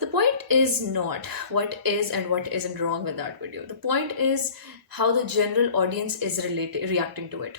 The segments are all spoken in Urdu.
The point is not what is and what isn't wrong with that video. The point is how the general audience is reacting to it.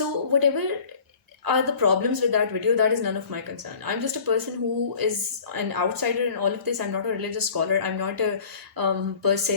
So whatever are the problems with that video, that is none of my concern. I'm just a person who is an outsider in all of this. I'm not a religious scholar, I'm not a per se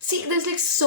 See, there's like so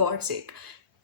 God's sake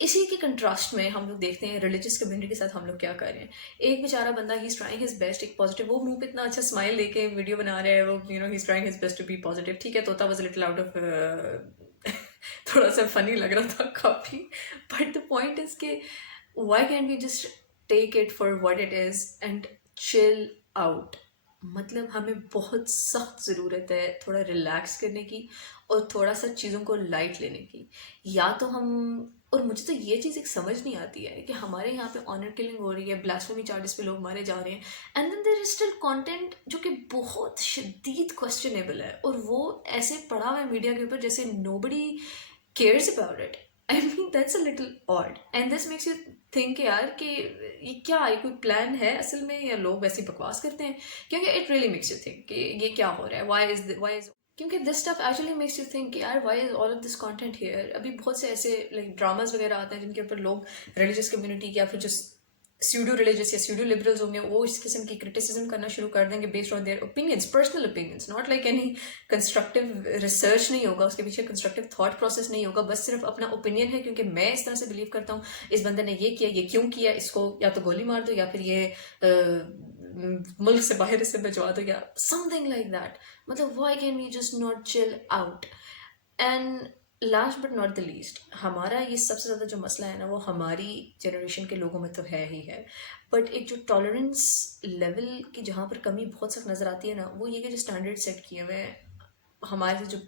اسی کے کنٹراسٹ میں ہم لوگ دیکھتے ہیں ریلیجیس کمیونٹی کے ساتھ ہم لوگ کیا کر رہے ہیں. ایک بیچارہ بندا ہی از ٹرائنگ ہز بیسٹ, ایک پازیٹیو, وہ منہ پہ اتنا اچھا اسمائل لے کے ویڈیو بنا رہا ہے, وہ you know he is trying his best to be positive. ٹھیک ہے, طوطا واز لٹل آؤٹ آف تھوڑا سا فنی لگ رہا تھا کافی, بٹ دا پوائنٹ از کہ why can we just take it for what it is and chill out. مطلب ہمیں بہت سخت ضرورت ہے تھوڑا ریلیکس کرنے کی اور تھوڑا سا چیزوں کو لائٹ لینے کی. یا تو ہم, اور مجھے تو یہ چیز ایک سمجھ نہیں آتی ہے کہ ہمارے یہاں پہ آنر کلنگ ہو رہی ہے, بلاسفیمی چارجز پہ لوگ مارے جا رہے ہیں, and then there is still content جو کہ بہت شدید کوشچنیبل ہے, اور وہ ایسے پڑا ہوا ہے میڈیا کے اوپر جیسے nobody cares about it. I mean that's a little odd, and this makes you think یار کہ یہ کیا, یہ کوئی پلان ہے اصل میں یا لوگ ویسی بکواس کرتے ہیں, کیونکہ it really makes you think کہ یہ کیا ہو رہا ہے, وائی از کیونکہ this stuff actually makes you think کہ یار why is all of this content here. ابھی بہت سے ایسے لائک ڈراماز وغیرہ آتے ہیں جن کے اوپر لوگ ریلیجیس کمیونٹی یا پھر جو سیوڈو ریلیجیس یا سیوڈو لبرلز ہوں گے وہ اس قسم کی کرٹیسزم کرنا شروع کر دیں گے based on their opinions, personal opinions, not like any constructive research نہیں ہوگا, اس کے پیچھے کنسٹرکٹیو تھاٹ پروسیس نہیں ہوگا, بس صرف اپنا اوپینین ہے کیونکہ میں اس طرح سے بلیو کرتا ہوں, اس بندے نے یہ کیا, یہ کیوں کیا, اس کو یا تو گولی مار دو یا پھر یہ ملک سے باہر اسے بھجوا دو یا سم تھنگ لائک دیٹ. مطلب why can we just not chill out. And last but not the least, ہمارا یہ سب سے زیادہ جو مسئلہ ہے نا وہ ہماری جنریشن کے لوگوں میں تو ہے ہی ہے, بٹ ایک جو ٹالرنس لیول کی جہاں پر کمی بہت سخت نظر آتی ہے نا وہ یہ کہ جو اسٹینڈرڈ سیٹ کیے ہوئے ہیں ہمارے جو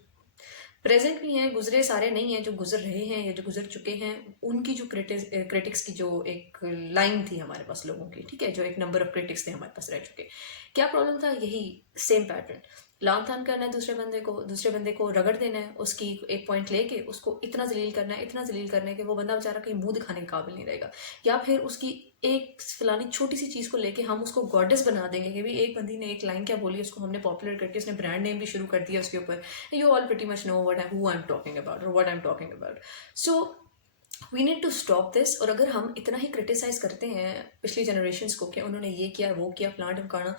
پریزنٹ بھی ہیں, گزرے سارے نہیں ہیں, جو گزر رہے ہیں یا جو گزر چکے ہیں, ان کی جو کریٹکس کی جو ایک لائن تھی ہمارے پاس لوگوں کی, ٹھیک ہے, جو ایک نمبر آف کریٹکس تھے ہمارے پاس رہ چکے. کیا پرابلم تھا, یہی سیم پیٹرن, لان تان کرنا ہے دوسرے بندے کو رگڑ دینا ہے, اس کی ایک پوائنٹ لے کے اس کو اتنا ذلیل کرنا ہے, اتنا ذلیل کرنا ہے کہ وہ بندہ بیچارہ کہیں منہ دکھانے کے قابل نہیں رہے گا, یا پھر اس کی ایک فلانی چھوٹی سی چیز کو لے کے ہم اس کو گاڈس بنا دیں گے کہ بھی ایک بندی نے ایک لائن کیا بولی, اس کو ہم نے پاپولر کر کے اس نے برانڈ نیم بھی شروع کر دیا اس کے اوپر. You all pretty much know who I'm talking about or what I'm talking about. So we need to stop this. اور اگر ہم اتنا ہی کرٹیسائز کرتے ہیں پچھلی جنریشنس کو کہ انہوں نے یہ کیا وہ کیا فلاں ڈھمکانا,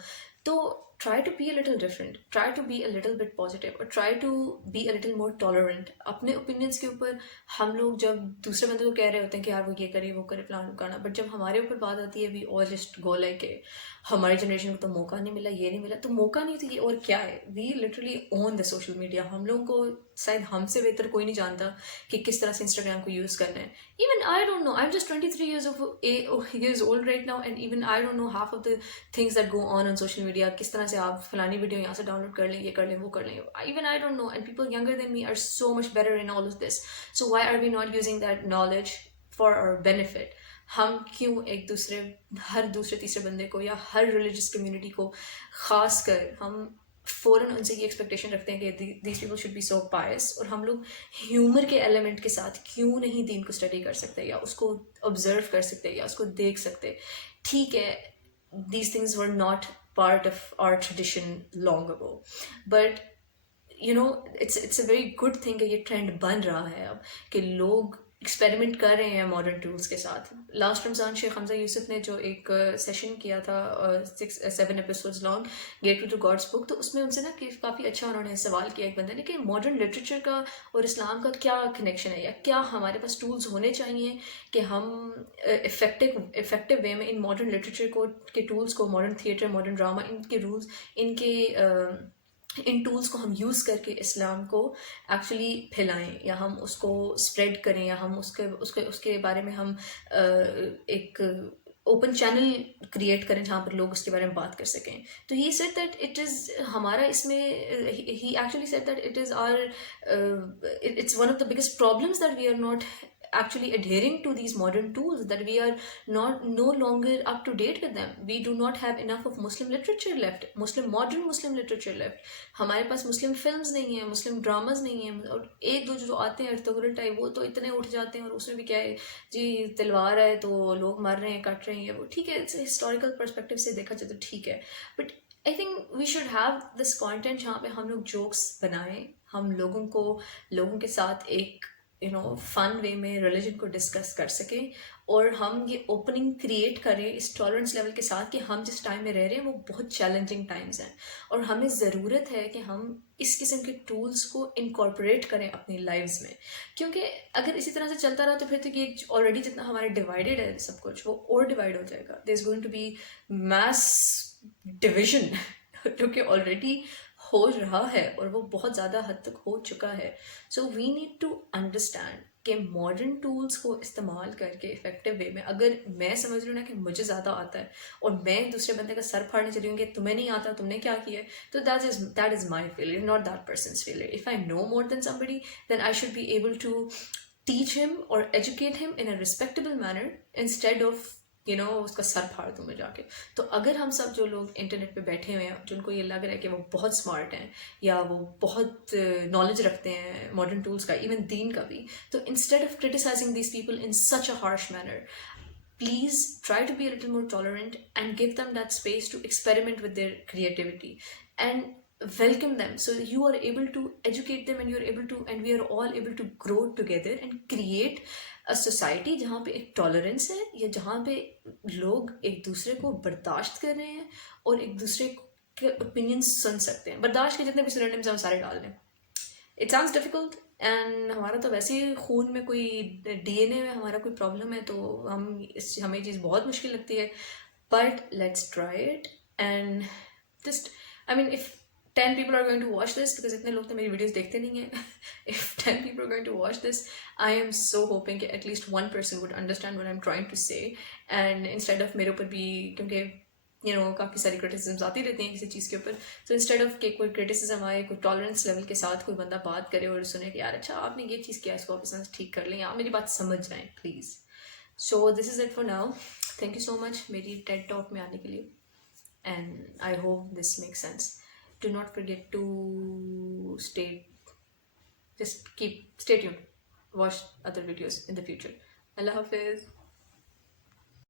تو try to be a little different, try to be a little bit positive, or try to be a little more tolerant. اپنے اوپینینس کے اوپر ہم لوگ جب دوسرے بندے کو کہہ رہے ہوتے ہیں کہ یار وہ یہ کرے وہ کرے فلاں ڈھمکانا, بٹ جب ہمارے اوپر بات آتی ہے we all just go like کہ ہماری جنریشن کو تو موقع نہیں ملا, یہ نہیں ملا, تو موقع نہیں تو یہ اور کیا ہے. We literally own the social media. ہم لوگوں کو شاید ہم سے بہتر کوئی نہیں جانتا کہ کس طرح سے انسٹاگرام کو یوز کرنا ہے. Even I don't know, I am just 23 years old right now, and even I don't know half of the things that go on social media. کس طرح سے آپ فلانی ویڈیو یہاں سے ڈاؤن لوڈ کر لیں, یہ کر لیں, وہ کر لیں. Even I don't know, and people younger than me are so much better in all of this. So why are we not using that knowledge for our benefit? ہم کیوں ایک دوسرے, ہر دوسرے تیسرے بندے کو یا ہر ریلیجیس کمیونٹی کو خاص کر ہم فوراً ان سے یہ ایکسپیکٹیشن رکھتے ہیں کہ دیز پیپل شوڈ بی سو پائس, اور ہم لوگ ہیومر کے ایلیمنٹ کے ساتھ کیوں نہیں دین کو اسٹڈی کر سکتے یا اس کو آبزرو کر سکتے یا اس کو دیکھ سکتے. ٹھیک ہے, these things were not part of our tradition long ago, but you know it's a very good thing کہ یہ ٹرینڈ بن رہا ہے اب کہ لوگ ایکسپیریمنٹ کر رہے ہیں ماڈرن ٹولس کے ساتھ. لاسٹ رمضان شیخ حمزہ یوسف نے جو ایک سیشن کیا تھا 7 episodes long, get to God's book, تو اس میں ان سے نا کافی اچھا انہوں نے سوال کیا ایک بندے نے کہ ماڈرن لٹریچر کا اور اسلام کا کیا کنیکشن ہے, یا کیا ہمارے پاس ٹولز ہونے چاہیے کہ ہم افیکٹو وے میں ان ماڈرن لٹریچر کو کے ٹولس کو, ماڈرن تھیٹر, ماڈرن ڈراما, ان کے رولز, ان ٹولس کو ہم یوز کر کے اسلام کو ایکچولی پھیلائیں, یا ہم اس کو اسپریڈ کریں, یا ہم اس کے بارے میں ہم ایک اوپن چینل کریٹ کریں جہاں پر لوگ اس کے بارے میں بات کر سکیں. تو he said that it is ہمارا اس میں, he actually said that it is it's one of the biggest problems that we are not actually adhering to these modern tools, that we are no longer up to date with them. We do not have enough of Muslim literature left, modern Muslim literature left. ہمارے پاس مسلم فلمز نہیں ہیں, مسلم ڈراماز نہیں ہیں, اور ایک دو جو آتے ہیں ارطغرل ٹائپ وہ تو اتنے اٹھ جاتے ہیں, اور اس میں بھی کیا ہے جی تلوار ہے تو لوگ مر رہے ہیں, کٹ رہے ہیں, وہ ٹھیک ہے ہسٹوریکل پرسپیکٹیو سے دیکھا جائے تو ٹھیک ہے, but I think we should have this content جہاں پہ ہم لوگ جوکس بنائیں, ہم لوگوں کے ساتھ ایک فن وے میں ریلیجن کو ڈسکس کر سکیں, اور ہم یہ اوپننگ کریٹ کریں اس ٹالرنس لیول کے ساتھ کہ ہم جس ٹائم میں رہ رہے ہیں وہ بہت چیلنجنگ ٹائمز ہیں, اور ہمیں ضرورت ہے کہ ہم اس قسم کے ٹولس کو انکارپوریٹ کریں اپنی لائفز میں, کیونکہ اگر اسی طرح سے چلتا رہا تو پھر تو یہ آلریڈی جتنا ہمارے ڈیوائڈیڈ ہے سب کچھ وہ اور ڈیوائڈ ہو جائے گا. There is going to be mass division جو کہ آلریڈی ہو رہا ہے اور وہ بہت زیادہ حد تک ہو چکا ہے. سو وی نیڈ ٹو انڈرسٹینڈ کہ ماڈرن ٹولس کو استعمال کر کے افیکٹو وے میں, اگر میں سمجھ رہی ہوں نا کہ مجھے زیادہ آتا ہے اور میں دوسرے بندے کا سر پھاڑنے چلی ہوں کہ تمہیں نہیں آتا, تم نے کیا کیا ہے, تو that is my failure, not that person's failure. If I know more than somebody then I should be able to teach him or educate him in a respectable manner instead of اس کا سر پھاڑ دوں میں جا کے. تو اگر ہم سب جو لوگ انٹرنیٹ پہ بیٹھے ہوئے ہیں جن کو یہ لگ رہا ہے کہ وہ بہت اسمارٹ ہیں یا وہ بہت نالج رکھتے ہیں ماڈرن ٹولس کا, ایون دین کا بھی, تو instead of criticising these people in such a harsh manner, please try to be a little more tolerant and give them that space to experiment with their creativity and welcome them, so you are able to educate them and we are all able to grow together and create a society جہاں پہ ایک ٹالرنس ہے, یا جہاں پہ لوگ ایک دوسرے کو برداشت کر رہے ہیں اور ایک دوسرے کے اوپینینس سن سکتے ہیں. برداشت کے جتنے بھی سینونیمز ہیں وہ سارے ڈال دیں. اٹ ساؤنڈس ڈیفیکلٹ اینڈ ہمارا تو ویسے ہی خون میں کوئی ڈی این اے میں ہمارا کوئی پرابلم ہے تو ہمیں یہ چیز بہت مشکل لگتی ہے, but let's try it. And just I mean if 10 people are going to watch this, because اتنے لوگ تو میری ویڈیوز دیکھتے نہیں ہیں, if 10 people are going to watch this, I am so hoping کہ at least one person would understand what I'm trying to say, and instead of میرے اوپر بھی, کیونکہ کافی ساری کرٹیسزمس آتی رہتی ہیں کسی چیز کے اوپر, تو انسٹیڈ آف کہ کوئی کرٹیسزم آئے, کوئی ٹالرنس لیول کے ساتھ کوئی بندہ بات کرے اور سنے کہ یار اچھا آپ نے یہ چیز کیا, اس کو آپ اس ٹھیک کر لیں, آپ میری بات سمجھ جائیں please. So this is it for now. Thank you so much میری ٹیڈ ٹاک میں آنے کے لیے, and I hope this make sense. Do not forget to stay tuned, watch other videos in the future. Allah Hafiz.